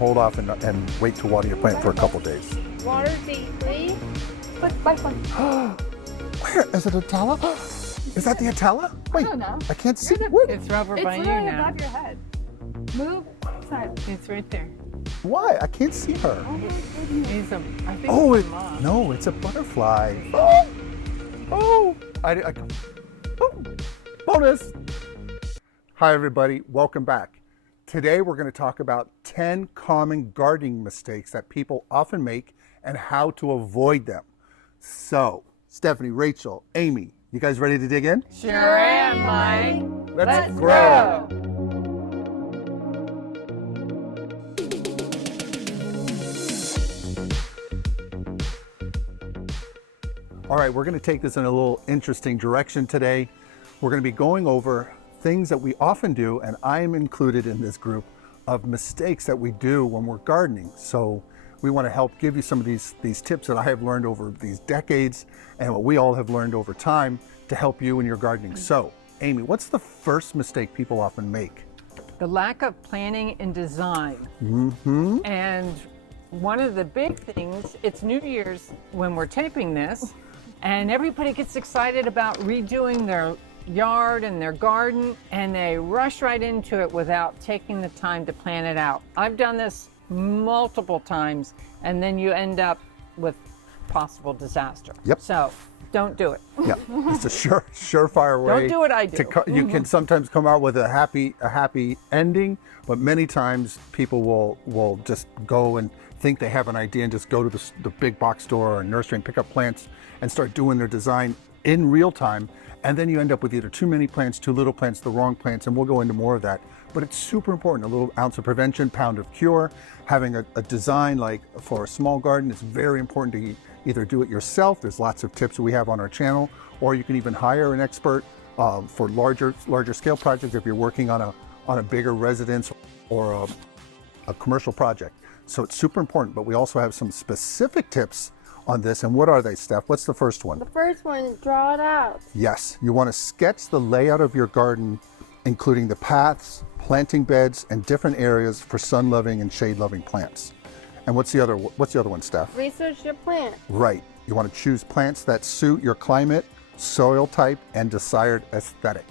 hold off and wait to water your plant for a couple days. Water deeply. Where? Is it Atala? Is that the Atala? Wait, I don't know. I can't see. It's rubber It's by you literally now. above your head. Move side. It's right there. Why? I can't see her. Oh my goodness. He's a, I think Oh, it's a moth. no, it's a butterfly. Oh, oh, bonus. Hi, everybody. Welcome back. Today, we're going to talk about 10 common gardening mistakes that people often make and how to avoid them. So, Stephanie, Rachel, Amy, you guys ready to dig in? Sure am, Mike. Let's grow. All right, we're going to take this in a little interesting direction today. We're going to be going over things that we often do, and I am included in this group of mistakes that we do when we're gardening. So we want to help give you some of these tips that I have learned over these decades and what we all have learned over time to help you in your gardening. So, Amy, what's the first mistake people often make? The lack of planning and design. And one of the big things, it's New Year's when we're taping this, and everybody gets excited about redoing their yard and their garden, and they rush right into it without taking the time to plan it out. I've done this multiple times, and then you end up with possible disaster. Yep. So don't do it. Yeah, it's a surefire way. Don't do what I do. You can sometimes come out with a happy ending, but many times people will just go and think they have an idea and just go to the big box store or nursery and pick up plants and start doing their design in real time. And then you end up with either too many plants, too little plants, the wrong plants, and we'll go into more of that. But it's super important, a little ounce of prevention, pound of cure. Having a design like for a small garden, it's very important to either do it yourself. There's lots of tips we have on our channel, or you can even hire an expert for larger scale projects if you're working on a bigger residence or a commercial project. So it's super important, but we also have some specific tips on this. And what are they, Steph? What's the first one? The first one, draw it out. Yes, you want to sketch the layout of your garden, including the paths, planting beds, and different areas for sun-loving and shade-loving plants. And what's the other one, Steph? Research your plant. Right. You want to choose plants that suit your climate, soil type, and desired aesthetic.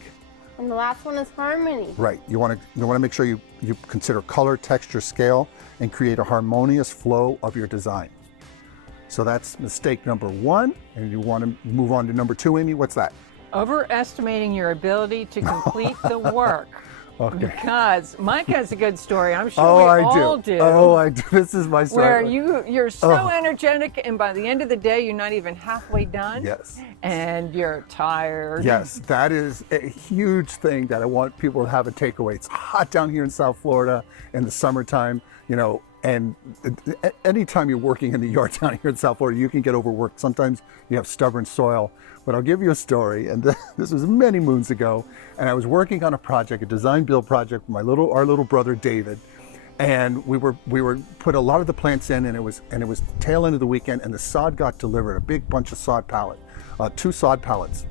And the last one is harmony. Right. You want to make sure you consider color, texture, scale, and create a harmonious flow of your design. So that's mistake number one. And you want to move on to number two, Amy. What's that? Overestimating your ability to complete the work. Okay. Because Mike has a good story. I'm sure Oh, we I all do. do. Oh, I do. This is my Where story. you're so energetic, and by the end of the day, you're not even halfway done. Yes. And you're tired. Yes, that is a huge thing that I want people to have a takeaway. It's hot down here in South Florida in the summertime, and anytime you're working in the yard down here in South Florida, you can get overworked. Sometimes you have stubborn soil. But I'll give you a story, and this was many moons ago, and I was working on a project, a design build project with our little brother David, and we were put a lot of the plants in, and it was tail end of the weekend, and the sod got delivered, a big bunch of sod pallet, 2 sod pallets,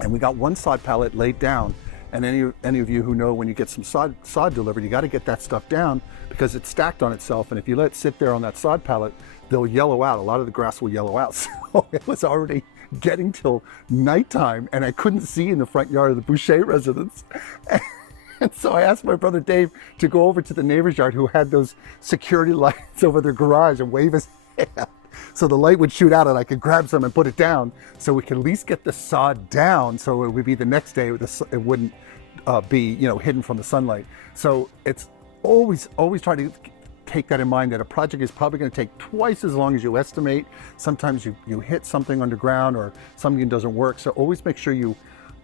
and we got 1 sod pallet laid down. And any of you who know when you get some sod delivered, you got to get that stuff down because it's stacked on itself, and if you let it sit there on that sod pallet, they'll yellow out. A lot of the grass will yellow out. So it was already getting till nighttime, and I couldn't see in the front yard of the Boucher residence. And so I asked my brother Dave to go over to the neighbor's yard who had those security lights over their garage and wave his hand so the light would shoot out and I could grab some and put it down so we could at least get the sod down so it would be the next day it wouldn't be hidden from the sunlight. So it's always try to take that in mind, that a project is probably going to take twice as long as you estimate. Sometimes you hit something underground or something doesn't work. So always make sure you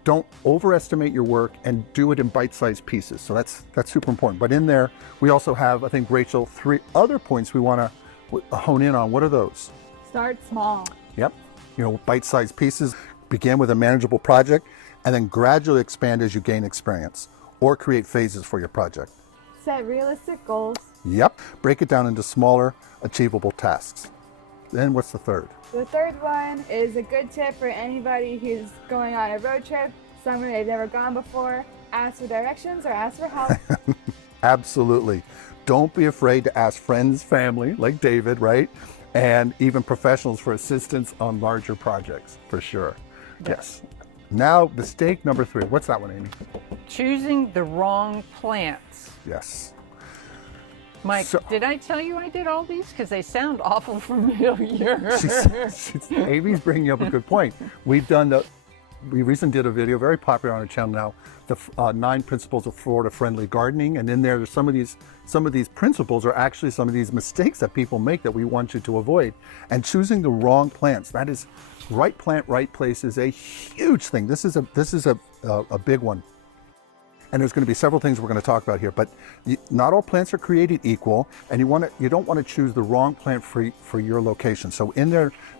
don't overestimate your work and do it in bite-sized pieces. So that's super important. But in there, we also have, I think, Rachel, 3 other points we want to hone in on. What are those? Start small. Yep. Bite-sized pieces. Begin with a manageable project and then gradually expand as you gain experience, or create phases for your project. Set realistic goals. Yep. Break it down into smaller, achievable tasks. Then what's the third? The third one is a good tip for anybody who's going on a road trip, somewhere they've never gone before. Ask for directions or ask for help. Absolutely. Don't be afraid to ask friends, family, like David, right? And even professionals for assistance on larger projects, for sure. Yes. Now, mistake number 3. What's that one, Amy? Choosing the wrong plants. Yes. Mike, did I tell you I did all these? Because they sound awful familiar. Amy's bringing up a good point. We recently did a video, very popular on our channel now, the 9 principles of Florida-friendly gardening, and in there's some of these principles are actually some of these mistakes that people make that we want you to avoid. And choosing the wrong plants, that is, right plant, right place is a huge thing. This is a big one. And there's going to be several things we're going to talk about here, but not all plants are created equal, and you don't want to choose the wrong plant for your location. So in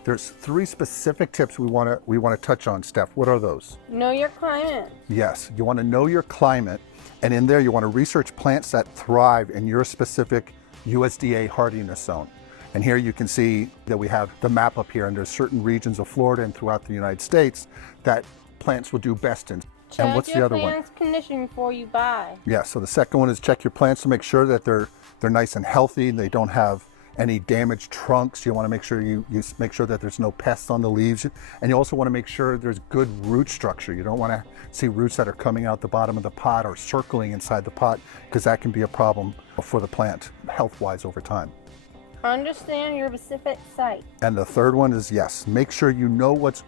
there's 3 specific tips we want to touch on. Steph, what are those? Know your climate. Yes, you want to know your climate, and in there you want to research plants that thrive in your specific USDA hardiness zone. And here you can see that we have the map up here, and there's certain regions of Florida and throughout the United States that plants will do best in. And what's the other one? Check your plant's condition before you buy. Yeah, so the second one is check your plants to make sure that they're nice and healthy and they don't have any damaged trunks. You want to make sure you make sure that there's no pests on the leaves, and you also want to make sure there's good root structure. You don't want to see roots that are coming out the bottom of the pot or circling inside the pot, because that can be a problem for the plant health-wise over time. Understand your specific site. And the third one is, yes, make sure you know what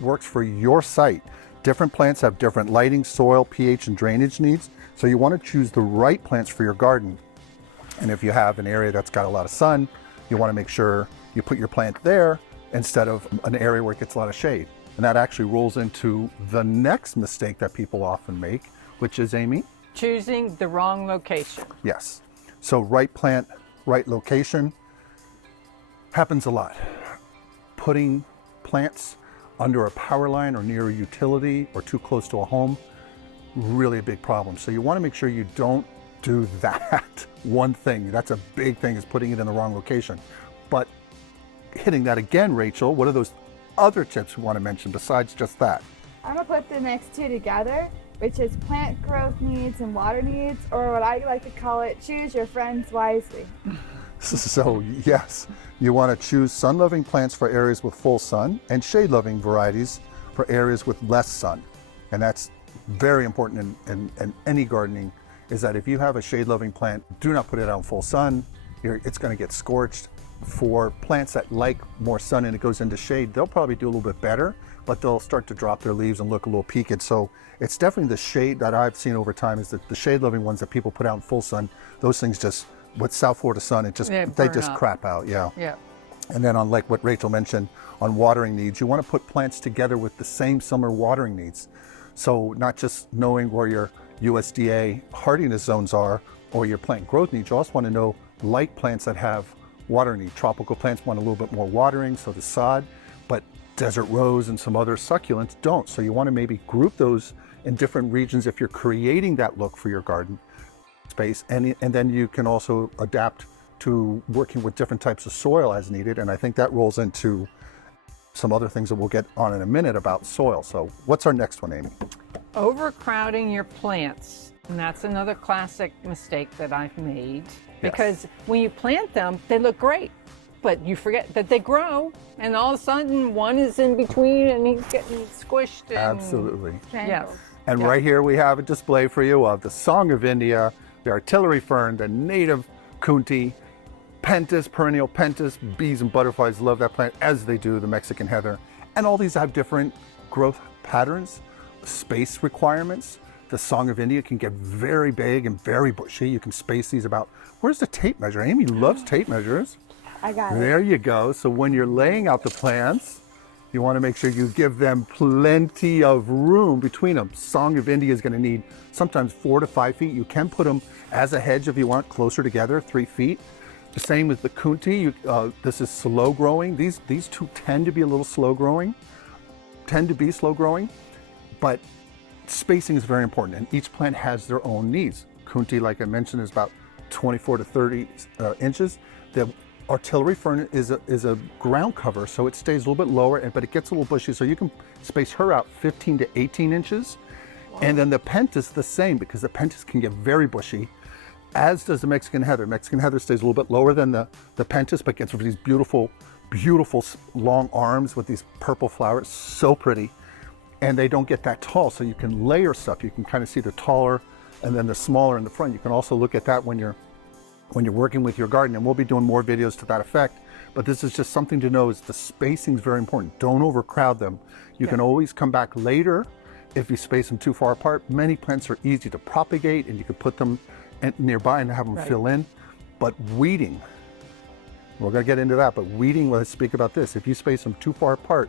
works for your site. Different plants have different lighting, soil, pH, and drainage needs, so you want to choose the right plants for your garden. And if you have an area that's got a lot of sun, you want to make sure you put your plant there instead of an area where it gets a lot of shade. And that actually rolls into the next mistake that people often make, which is, Amy? Choosing the wrong location. Yes. So right plant, right location happens a lot. Putting plants under a power line or near a utility or too close to a home, really a big problem. So you want to make sure you don't do that one thing. That's a big thing, is putting it in the wrong location. But hitting that again, Rachel, what are those other tips we want to mention besides just that? I'm going to put the next 2 together, which is plant growth needs and water needs, or what I like to call it, choose your friends wisely. So yes, you want to choose sun-loving plants for areas with full sun and shade-loving varieties for areas with less sun. And that's very important in any gardening, is that if you have a shade-loving plant, do not put it out in full sun. It's going to get scorched. For plants that like more sun and it goes into shade, they'll probably do a little bit better, but they'll start to drop their leaves and look a little peaked. So it's definitely the shade that I've seen over time, is that the shade-loving ones that people put out in full sun, those things just, with South Florida sun, they just crap out. Yeah. And then on, like what Rachel mentioned, on watering needs, you want to put plants together with the same summer watering needs. So not just knowing where your USDA hardiness zones are or your plant growth needs, you also want to know light plants that have water need. Tropical plants want a little bit more watering, so the sod, but desert rose and some other succulents don't. So you want to maybe group those in different regions if you're creating that look for your garden space, and then you can also adapt to working with different types of soil as needed. And I think that rolls into some other things that we'll get on in a minute about soil. So what's our next one, Amy? Overcrowding your plants. And that's another classic mistake that I've made, because when you plant them, they look great, but you forget that they grow, and all of a sudden one is in between and he's getting squished. And Absolutely. yes. And right here we have a display for you of the Song of India, the artillery fern, the native kunti, pentas, perennial pentas. Bees and butterflies love that plant, as they do the Mexican heather. And all these have different growth patterns, space requirements. The Song of India can get very big and very bushy. You can space these about, where's the tape measure? Amy loves tape measures. I got it. There you go. So when you're laying out the plants, you want to make sure you give them plenty of room between them. Song of India is going to need sometimes 4 to 5 feet. You can put them as a hedge if you want, closer together, 3 feet. The same with the kunti. This is slow growing. These two tend to be a little slow growing, but spacing is very important, and each plant has their own needs. Kunti, like I mentioned, is about 24 to 30 inches. The artillery fern is a ground cover, so it stays a little bit lower, but it gets a little bushy, so you can space her out 15 to 18 inches. Wow. And then the pentas the same, because the pentas can get very bushy. as does the Mexican heather. Mexican heather stays a little bit lower than the pentas, but gets these beautiful, beautiful long arms with these purple flowers, so pretty. And they don't get that tall, so you can layer stuff. You can kind of see the taller and then the smaller in the front. You can also look at that when you're working with your garden, and we'll be doing more videos to that effect. But this is just something to know, is the spacing is very important. Don't overcrowd them. You can always come back later if you space them too far apart. Many plants are easy to propagate, and you can put them nearby and have them fill in. But weeding, we're going to get into that, but weeding, let's speak about this. If you space them too far apart,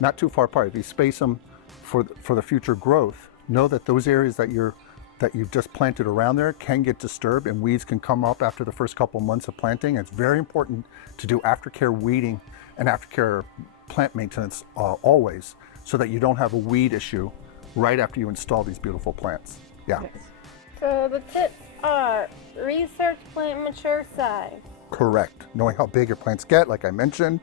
not too far apart, if you space them for the future growth, know that those areas that you've just planted around there can get disturbed, and weeds can come up after the first couple months of planting. It's very important to do aftercare weeding and aftercare plant maintenance always, so that you don't have a weed issue right after you install these beautiful plants. Yeah. Yes. So the tips are research plant mature size. Correct. Knowing how big your plants get, like I mentioned.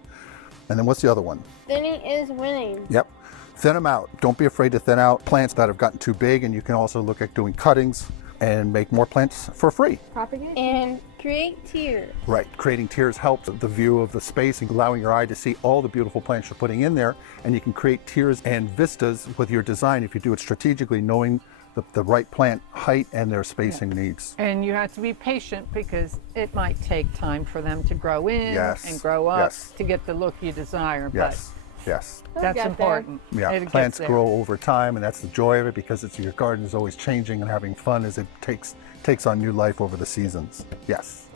And then what's the other one? Thinning is winning. Yep. Thin them out. Don't be afraid to thin out plants that have gotten too big, and you can also look at doing cuttings and make more plants for free. Propagation. And create tiers. Right. Creating tiers helps the view of the space and allowing your eye to see all the beautiful plants you're putting in there. And you can create tiers and vistas with your design if you do it strategically, knowing the right plant height and their spacing needs. And you have to be patient because it might take time for them to grow in Yes. and grow up Yes. to get the look you desire. Yes. Yes. But that's get there. important. Yeah, It gets plants there. grow over time, and that's the joy of it, because your garden is always changing and having fun as it takes on new life over the seasons. Yes.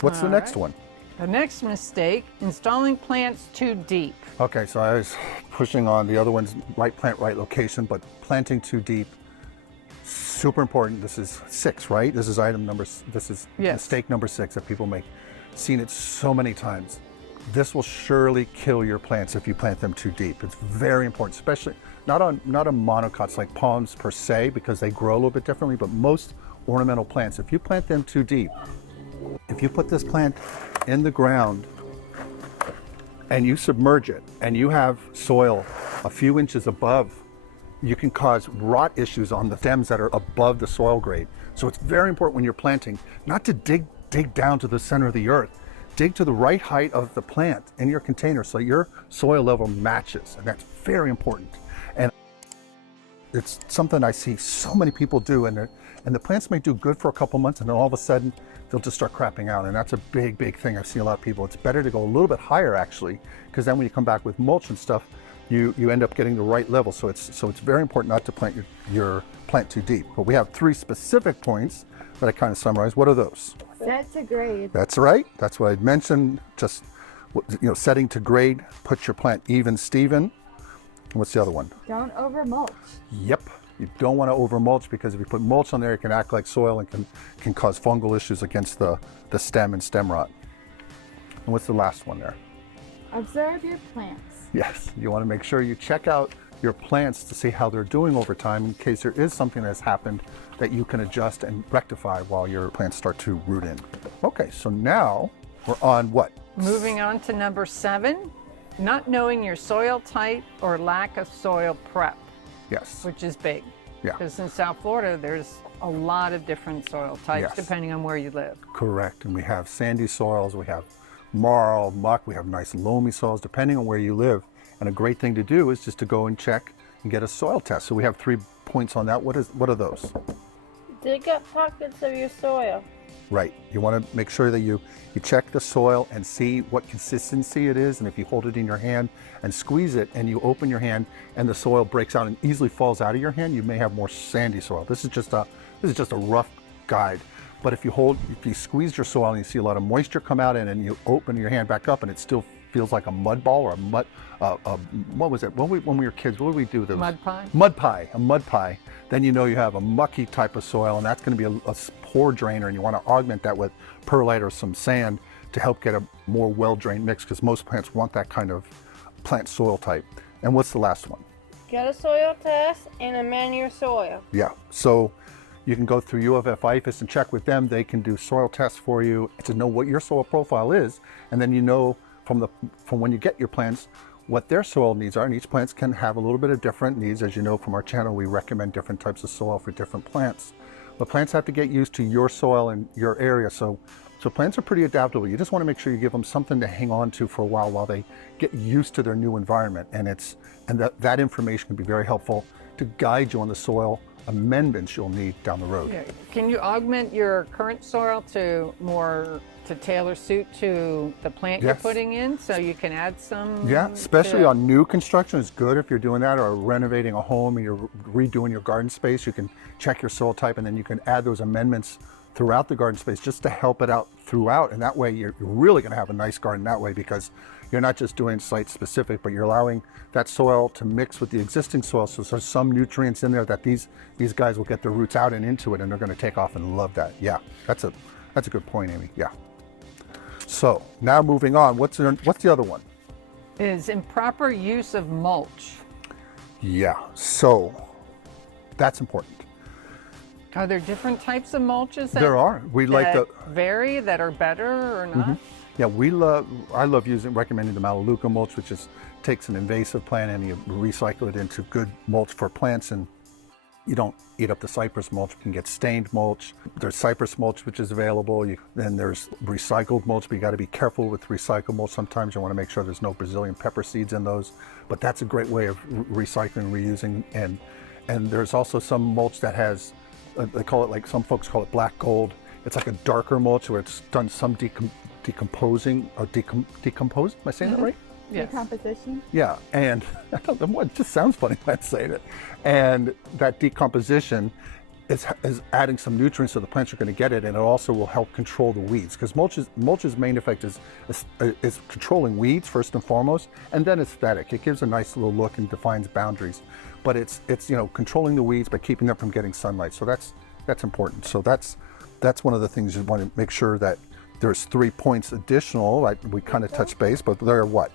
What's the All next right. one? The next mistake, installing plants too deep. Okay, so I was pushing on the other ones, right plant, right location, but planting too deep, super important. This is 6, right? This is this is Yes. mistake number 6 that people make. Seen it so many times. This will surely kill your plants if you plant them too deep. It's very important, especially not on monocots like palms per se, because they grow a little bit differently, but most ornamental plants, if you plant them too deep, if you put this plant in the ground and you submerge it and you have soil a few inches above, you can cause rot issues on the stems that are above the soil grade. So it's very important when you're planting not to dig down to the center of the earth. Dig to the right height of the plant in your container so your soil level matches, and that's very important. And it's something I see so many people do, and the plants may do good for a couple months, and then all of a sudden they'll just start crapping out, and that's a big thing. I've seen a lot of people. It's better to go a little bit higher actually, because then when you come back with mulch and stuff, you end up getting the right level. So it's very important not to plant your plant too deep. But we have 3 specific points that I kind of summarized. What are those? Set to grade. That's right. That's what I'd mentioned. Just, setting to grade, put your plant even, Steven. And what's the other one? Don't over mulch. Yep. You don't want to over mulch, because if you put mulch on there, it can act like soil and can cause fungal issues against the stem and stem rot. And what's the last one there? Observe your plants. Yes. You want to make sure you check out your plants to see how they're doing over time, in case there is something that's happened that you can adjust and rectify while your plants start to root in. Okay, so now we're on what? Moving on to number 7, not knowing your soil type or lack of soil prep, Yes. which is big. Yeah. Because in South Florida, there's a lot of different soil types Yes. depending on where you live. Correct. And we have sandy soils, we have marl, muck, we have nice loamy soils, depending on where you live. And a great thing to do is just to go and check and get a soil test. So we have 3 points on that. What are those? Dig up pockets of your soil. Right. You want to make sure that you check the soil and see what consistency it is. And if you hold it in your hand and squeeze it, and you open your hand and the soil breaks out and easily falls out of your hand, you may have more sandy soil. This is just a rough guide. But if you squeeze your soil and you see a lot of moisture come out and you open your hand back up and it still feels like a mud ball or what was it? When we were kids, what did we do with those? Mud pie? A mud pie. Then you know you have a mucky type of soil, and that's going to be a poor drainer, and you want to augment that with perlite or some sand to help get a more well-drained mix, because most plants want that kind of plant soil type. And what's the last one? Get a soil test and amend your soil. Yeah, so you can go through U of F IFAS and check with them. They can do soil tests for you to know what your soil profile is, and then you know from when you get your plants what their soil needs are, and each plant can have a little bit of different needs. As you know from our channel, we recommend different types of soil for different plants. but plants have to get used to your soil and your area. So plants are pretty adaptable. You just want to make sure you give them something to hang on to for a while they get used to their new environment. And that information can be very helpful to guide you on the soil amendments you'll need down the road. Yeah. Can you augment your current soil to tailor suit to the plant you're Yes. putting in, so you can add some? Yeah, especially on new construction is good if you're doing that, or renovating a home and you're redoing your garden space. You can check your soil type, and then you can add those amendments throughout the garden space just to help it out throughout. And that way you're really going to have a nice garden that way, because you're not just doing site specific, but you're allowing that soil to mix with the existing soil. So there's some nutrients in there that these guys will get their roots out and into it, and they're going to take off and love that. Yeah, that's a good point, Amy. Yeah. So now moving on, what's the other one? Is improper use of mulch. Yeah, so that's important. Are there different types of mulches that, There are. We like that vary, that are better or not? Yeah, I love recommending the Melaleuca mulch, which takes an invasive plant and you recycle it into good mulch for plants, and you don't eat up the cypress mulch. You can get stained mulch. There's cypress mulch, which is available. Then there's recycled mulch, but you got to be careful with recycled mulch. Sometimes you want to make sure there's no Brazilian pepper seeds in those, but that's a great way of recycling, reusing. And there's also some mulch that has, they call it, like some folks call it black gold. It's like a darker mulch where it's done some decomposing or decomposed. Am I saying that right? Yes. Decomposition. Yeah, and I don't know, it just sounds funny when I say it. And that decomposition is adding some nutrients, so the plants are going to get it, and it also will help control the weeds, because mulch's main effect is controlling weeds first and foremost, and then aesthetic. It gives a nice little look and defines boundaries, but it's controlling the weeds by keeping them from getting sunlight. So that's important. So that's one of the things you want to make sure that there's 3 points additional. We kind of touched base, but they're what?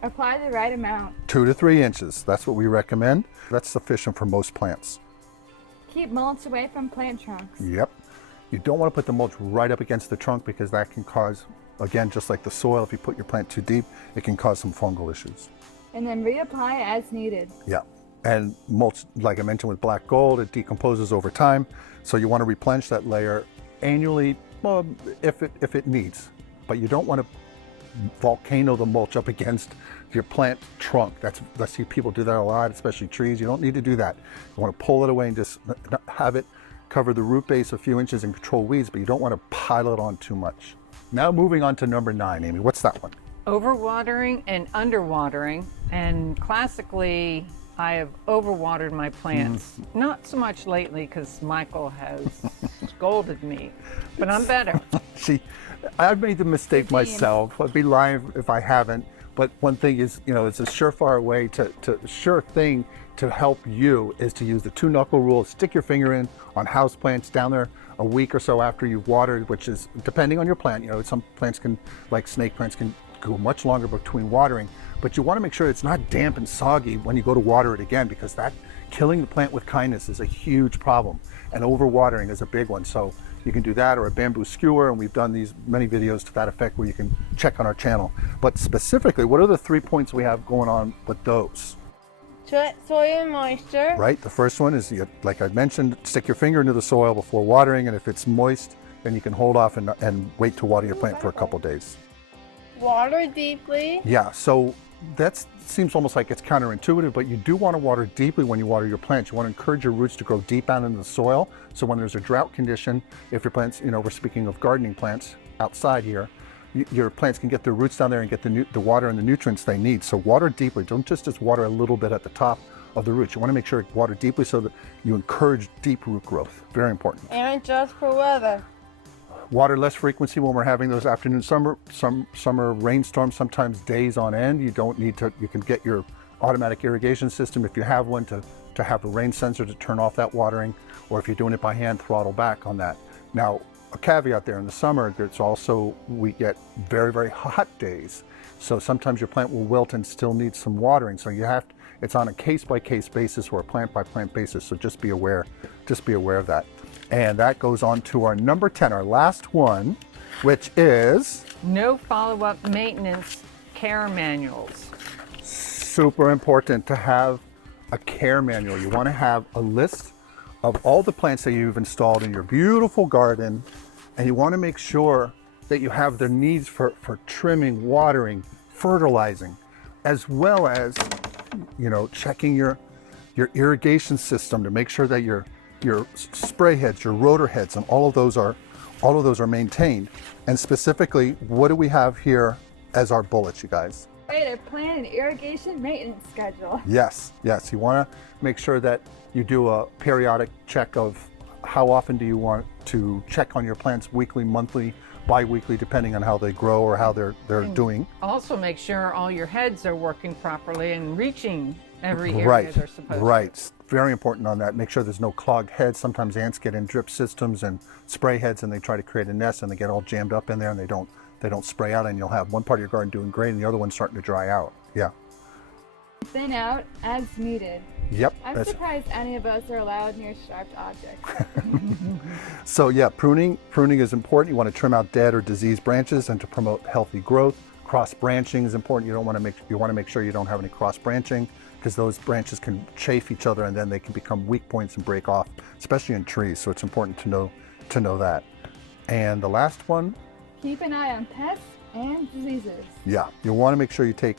Apply the right amount. 2 to 3 inches. That's what we recommend. That's sufficient for most plants. Keep mulch away from plant trunks. Yep. You don't want to put the mulch right up against the trunk, because that can cause, again, just like the soil, if you put your plant too deep, it can cause some fungal issues. And then reapply as needed. Yeah. And mulch, like I mentioned with black gold, it decomposes over time. So you want to replenish that layer annually, well, if it needs. But you don't want to volcano the mulch up against your plant trunk. I see people do that a lot, especially trees. You don't need to do that. You want to pull it away and just have it cover the root base a few inches and control weeds, but you don't want to pile it on too much. Now moving on to number 9, Amy, what's that one? Overwatering and underwatering. And classically, I have overwatered my plants. Not so much lately, because Michael has scolded me, but I'm better. See, I've made the mistake myself. I'd be lying if I haven't. But one thing is, it's a surefire way sure thing to help you is to use the 2-knuckle rule. Stick your finger in on house plants down there a week or so after you've watered, which is depending on your plant. Some plants like snake plants, can go much longer between watering. But you want to make sure it's not damp and soggy when you go to water it again, because that killing the plant with kindness is a huge problem, and overwatering is a big one. So you can do that, or a bamboo skewer, and we've done many videos to that effect where you can check on our channel. But specifically, what are the 3 points we have going on with those? Soil moisture. Right, the first one is, like I mentioned, stick your finger into the soil before watering, and if it's moist, then you can hold off and wait to water your plant for a couple days. Water deeply. Yeah, so that seems almost like it's counterintuitive, but you do want to water deeply when you water your plants. You want to encourage your roots to grow deep down into the soil. So when there's a drought condition, if your plants, we're speaking of gardening plants outside here, your plants can get their roots down there and get the water and the nutrients they need. So water deeply. Don't just water a little bit at the top of the roots. You want to make sure you water deeply so that you encourage deep root growth. Very important. And adjust for weather. Water less frequency when we're having those afternoon summer rainstorms, sometimes days on end. You don't need to, you can get your automatic irrigation system, if you have one, to have a rain sensor to turn off that watering, or if you're doing it by hand, throttle back on that. Now, a caveat there, in the summer, we get very, very hot days. So sometimes your plant will wilt and still need some watering. So it's on a case-by-case basis or a plant-by-plant basis. So just be aware of that. And that goes on to our number 10, our last one, which is no follow-up maintenance care manuals. Super important to have a care manual. You want to have a list of all the plants that you've installed in your beautiful garden, and you want to make sure that you have their needs for trimming, watering, fertilizing, as well as, you know, checking your irrigation system to make sure that your spray heads, your rotor heads, and all of those are maintained. And specifically, what do we have here as our bullets, you guys? Right, a plan and irrigation maintenance schedule. Yes, yes. You want to make sure that you do a periodic check of how often do you want to check on your plants, weekly, monthly, bi-weekly, depending on how they grow or how they're doing. Also make sure all your heads are working properly and reaching every area Right, they're supposed right. to. Very important on that. Make sure there's no clogged heads. Sometimes ants get in drip systems and spray heads, and they try to create a nest, and they get all jammed up in there, and they don't spray out, and you'll have one part of your garden doing great, and the other one starting to dry out. Yeah. Thin out as needed. Yep. I'm surprised any of us are allowed near sharp objects. So yeah, pruning is important. You want to trim out dead or diseased branches and to promote healthy growth. Cross branching is important. You want to make sure you don't have any cross branching, because those branches can chafe each other and then they can become weak points and break off, especially in trees. So it's important to know that. And the last one, Keep an eye on pests and diseases. yeah, you want to make sure you take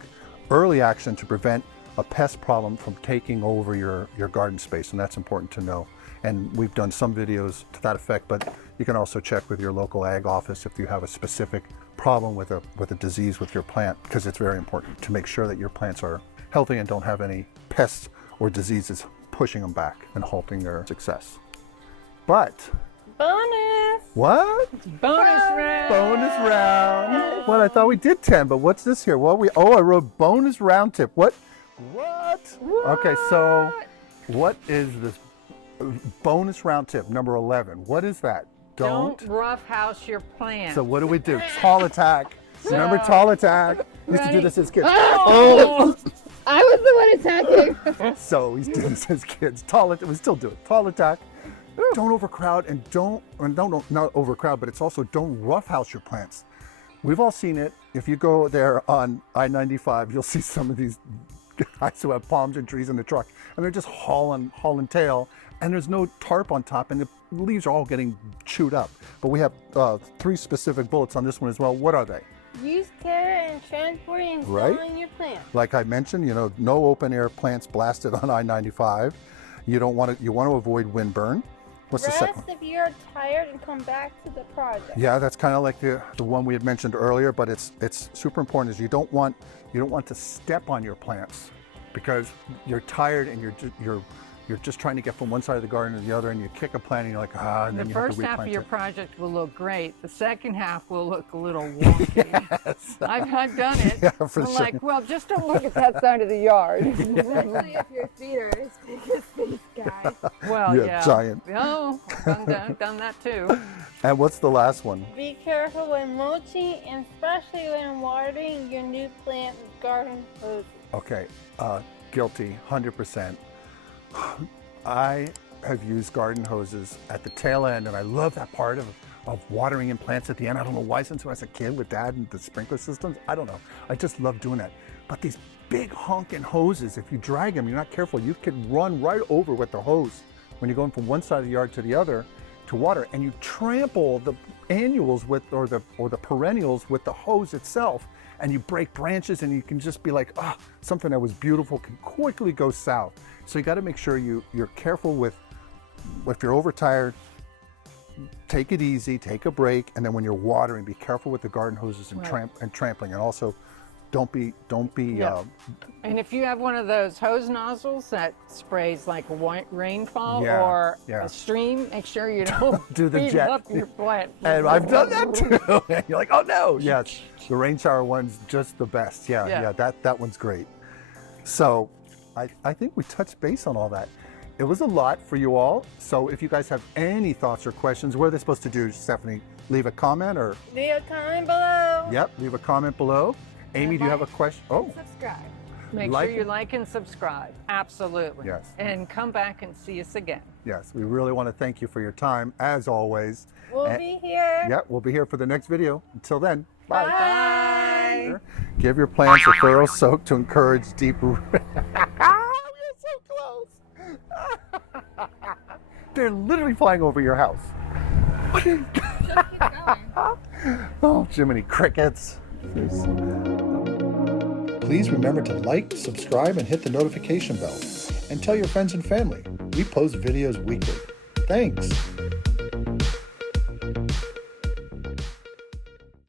early action to prevent a pest problem from taking over your garden space, and that's important to know. And we've done some videos to that effect, but you can also check with your local ag office if you have a specific problem with a disease with your plant, because it's very important to make sure that your plants are healthy and don't have any pests or diseases pushing them back and halting their success. But Bonus! what? Bonus round! Bonus round. Well, I thought we did 10, but what's this here? Well, I wrote bonus round tip. What? Okay, so what is this bonus round tip number 11? What is that? Don't roughhouse your plants. So what do we do? Tall attack. Remember tall attack? We used to do this as kids. Oh! I was the one attacking. So we used to do this as kids. We still do it. Tall attack. Don't overcrowd and not overcrowd, but it's also don't roughhouse your plants. We've all seen it. If you go there on I-95, you'll see some of these guys who have palms and trees in the truck, and they're just hauling tail, and there's no tarp on top, and the leaves are all getting chewed up. But we have 3 specific bullets on this one as well. What are they? Use care in transporting and Right. selling your plants. Like I mentioned, no open air plants blasted on I-95. You want to avoid wind burn. What's the second Rest one? if you're tired and come back to the project. Yeah, that's kind of like the one we had mentioned earlier, but it's super important. Is you don't want to step on your plants, because you're tired and you're just trying to get from one side of the garden to the other, and you kick a plant and you're like, and then The you have to first half of replant your it. project will look great. The second half will look a little wonky. Yes. I've done it. Yeah, for I'm sure. like, well, just don't look at that side of the yard. Especially if your feet are as big as these guys. Well, Yeah, yeah. giant. Oh, done that too. And what's the last one? Be careful when mulching, and especially when watering your new plant with garden hoses. Okay, guilty, 100%. I have used garden hoses at the tail end, and I love that part of watering in plants at the end. I don't know why, since I was a kid with Dad and the sprinkler systems. I don't know. I just love doing that. But these big honking hoses, if you drag them, you're not careful, you can run right over with the hose when you're going from one side of the yard to the other to water, and you trample the annuals or the perennials with the hose itself, and you break branches, and you can just be like, something that was beautiful can quickly go south. So you got to make sure you're careful with, if you're overtired, take it easy, take a break, and then when you're watering, be careful with the garden hoses and Right. trampling, and also don't be. Yeah. And if you have one of those hose nozzles that sprays like a white rainfall Yeah, or yeah. a stream, make sure you don't Do the beat jet. up your plant. And I've done that too. And you're like, oh no, yes, the rain shower one's just the best. Yeah, that one's great. So I think we touched base on all that. It was a lot for you all. So if you guys have any thoughts or questions, what are they supposed to do, Stephanie? Leave a comment or? Leave a comment below. Yep, leave a comment below. Amy, do you have a question? Oh, Subscribe. Make Like sure you like and subscribe. Absolutely. Yes. And come back and see us again. yes, we really want to thank you for your time, as always. We'll And- be here. Yep, we'll be here for the next video. Until then, bye. Bye. Give your plants a thorough soak to encourage deep root. We're so close. they're literally flying over your house. Just keep going. Oh, Jiminy Crickets. Please remember to like, subscribe, and hit the notification bell. And tell your friends and family. We post videos weekly. Thanks.